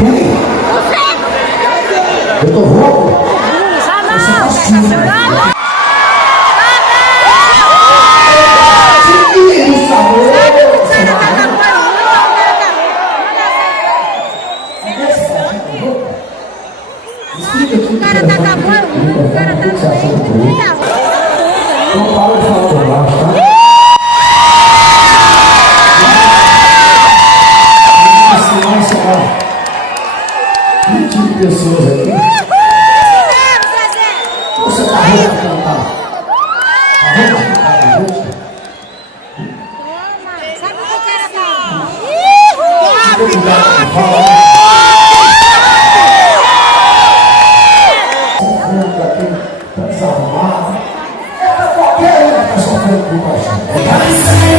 Quem? Eu tô rouco? O cara tá acabando, o cara tá doente. Não para de falar por baixo, tá? 20 pessoas aqui. Você tá vendo que não tá? Tá vendo que não tá com gente? Sabe o que o cara tá? Fica cuidado com fala. Sofrendo daqui, tá desarrumado. É pra qualquer um que tá sofrendo por baixo.